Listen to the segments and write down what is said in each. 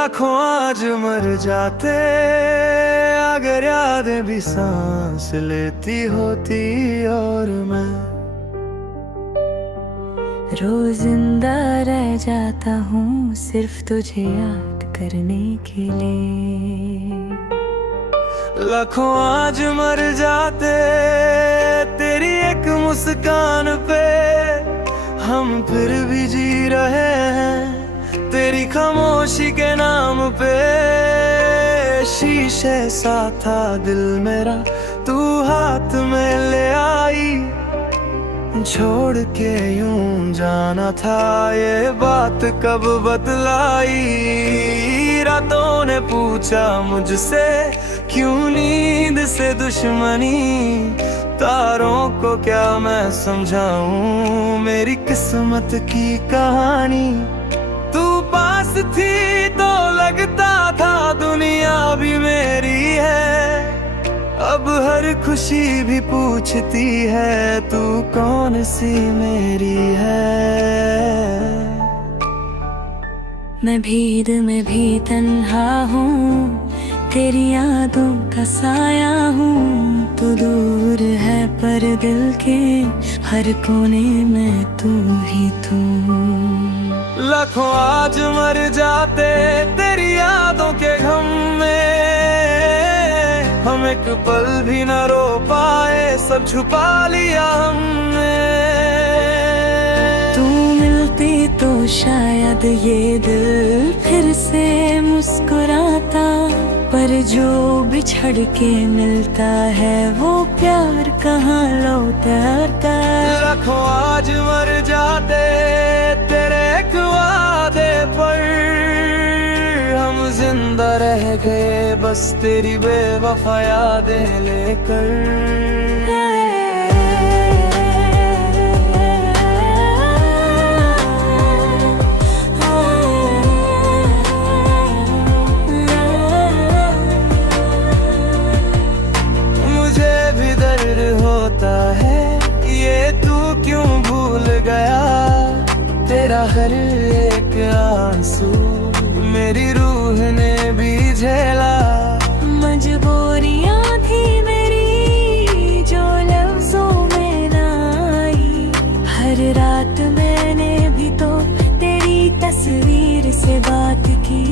लाखों आज मर जाते अगर यादें भी सांस लेती होती। और मैं रोज जिंदा रह जाता हूँ सिर्फ तुझे याद करने के लिए। लाखों आज मर जाते तेरी एक मुस्कान पे, हम फिर भी जी रहे हैं तेरी खामोशी के नाम पे। शीशे सा था दिल मेरा, तू हाथ में ले आई, छोड़ के यूं जाना था ये बात कब बतलाई। रातों ने पूछा मुझसे क्यों नींद से दुश्मनी, तारों को क्या मैं समझाऊं मेरी किस्मत की कहानी। तू पास थी तो लगता था दुनिया भी मेरी है, अब हर खुशी भी पूछती है तू कौन सी मेरी है। मैं भीड़ में भी तन्हा हूँ, तेरी यादों का साया हूँ। तू दूर है पर दिल के हर कोने में तू ही तू। लाखों आज मर जाते तेरी यादों के गम में, हम एक पल भी न रो पाए सब छुपा लिया हमने। तू मिलती तो शायद ये दिल फिर से मुस्कुराता, पर जो बिछड़ के मिलता है वो प्यार कहाँ लौटता। लाखों आज मर जाते तेरे एक वादे पर, हम जिंदा रह गए बस तेरी बेवफा यादें लेकर। तेरा हर एक आंसू मेरी रूह ने भी झेला। मजबूरियां थी मेरी जो लफ्जों में ना आई, हर रात मैंने भी तो तेरी तस्वीर से बात की।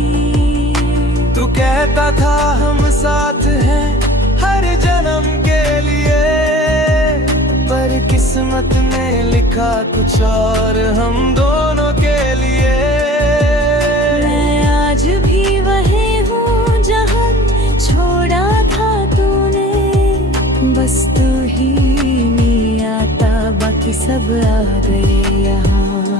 तू कहता था हम साथ हैं हर जन्म के लिए, पर किस्मत ने लिखा कुछ और हम दोनों के लिए। मैं आज भी वही हूँ जहाँ छोड़ा था तूने, बस तू ही नहीं आता बाकी सब आ गए यहाँ।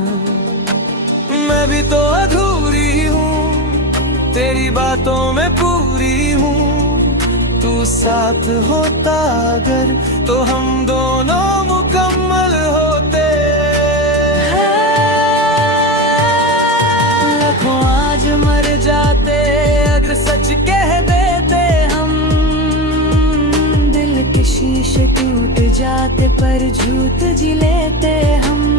मैं भी तो अधूरी हूँ तेरी बातों में पूरी हूँ, तू साथ होता अगर तो हम दोनों मुकम्मल होते। लाखों आज मर जाते अगर सच कह देते हम, दिल के शीशे टूट जाते पर झूठ जी लेते हम।